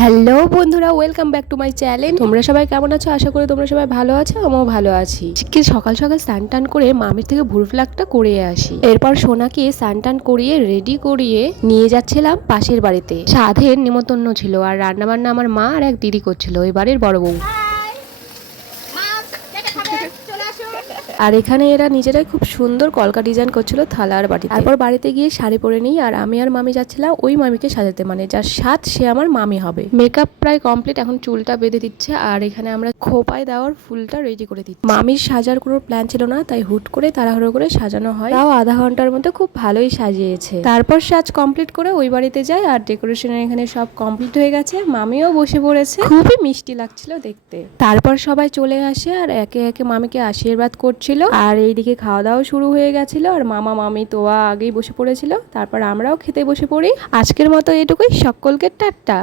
Hello বন্ধুরা, welcome back to my channel. তোমরা সবাই কেমন আছো? আশা করি তোমরা সবাই ভালো আছো, আমিও ভালো আছি। আজকে সকাল সকাল স্নান টান করে মামির থেকে ভুরু প্লাগটা করিয়ে আসি। এরপর সোনাকে স্নান টান করিয়ে রেডি করিয়ে নিয়ে যাচ্ছিলাম পাশের বাড়িতে। সাধের নিমন্ত্রণ ছিল আর রান্না বান্না আমার মা আর এক দিদি করছিল, ওই বাড়ির বড় বউ। আর এখানে এরা নিজেরাই খুব সুন্দর কলকা ডিজাইন করছিল থালার বাড়িতে। তারপর বাড়িতে গিয়ে শাড়ি পরে নিই আর আমি আর মামি যাচ্ছিলাম ওই মামিকে সাজাতে, মানে যার সাথ সে আমার মামি হবে। মেকআপ প্রায় কমপ্লিট, এখন চুলটা বেঁধে দিচ্ছে আর এখানে আমরা খোপায় দেওয়ার ফুলটা রেডি করে দিচ্ছি। মামির সাজার কোনো প্ল্যান ছিল না, তাই হুট করে তাড়াহুড়ো করে সাজানো হয়। তাও আধা ঘন্টার মধ্যে খুব ভালোই সাজিয়েছে। তারপর সাজ কমপ্লিট করে ওই বাড়িতে যাই আর ডেকোরেশনের এখানে সব কমপ্লিট হয়ে গেছে। মামিও বসে পড়েছে, খুবই মিষ্টি লাগছিল দেখতে। তারপর সবাই চলে আসে আর একে একে মামিকে আশীর্বাদ করছিল। আর এইদিকে খাওয়া দাওয়া শুরু হয়ে গেছিল আর মামা মামি তোয়া আগেই বসে পড়েছিল। তারপর আমরাও খেতে বসে পড়ি। আজকের মতো এটুকুই, সকলকে টাটা।